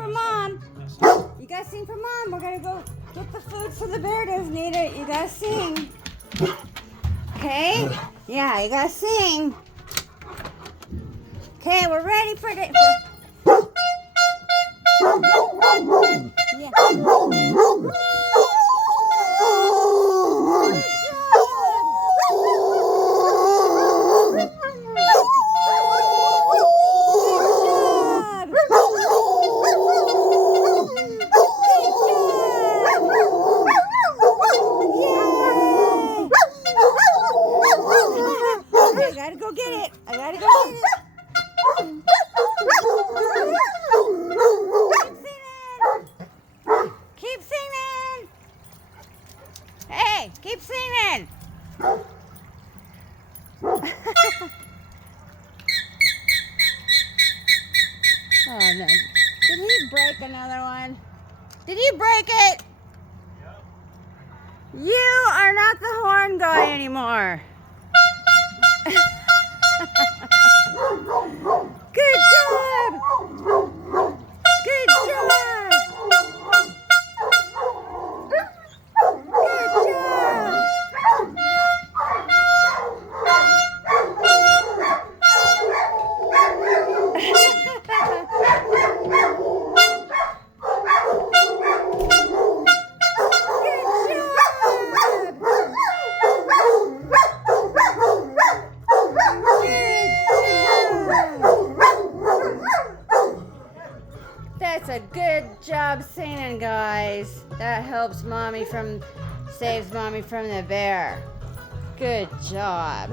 for Mom. You gotta sing for Mom. We're gonna go get the food for the bear. Doesn't need it. You gotta sing. Okay? Yeah, you gotta sing. Okay, we're ready for the. Yeah. I gotta go get it. I gotta go get it. Keep singing. Hey, keep singing. Oh no. Did he break another one? Did he break it? Yep. You are not the horn guy anymore. Good job! Good job! Good job! That's a good job singing, guys. That helps saves Mommy from the bear. Good job.